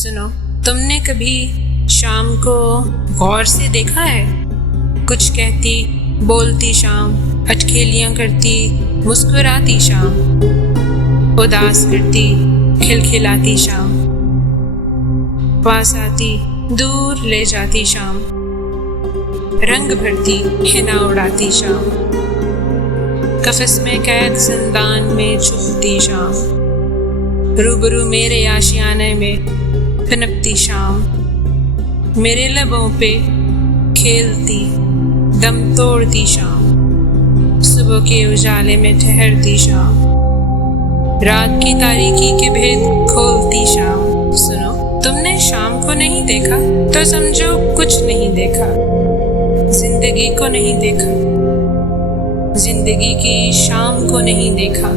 सुनो, तुमने कभी शाम को गौर से देखा है? कुछ कहती बोलती शाम, अटखेलियां करती मुस्कुराती शाम, उदास करती खिलखिलाती शाम, पास आती दूर ले जाती शाम, रंग भरती हिना उड़ाती शाम, कफस में कैद जिंदान में छुपती शाम, रूबरू मेरे आशियाने में पनपती शाम, मेरे लबों पे खेलती दम तोड़ती शाम, सुबह के उजाले में ठहरती शाम, रात की तारीकी के भेद खोलती शाम। सुनो, तुमने शाम को नहीं देखा तो समझो कुछ नहीं देखा, जिंदगी को नहीं देखा, जिंदगी की शाम को नहीं देखा।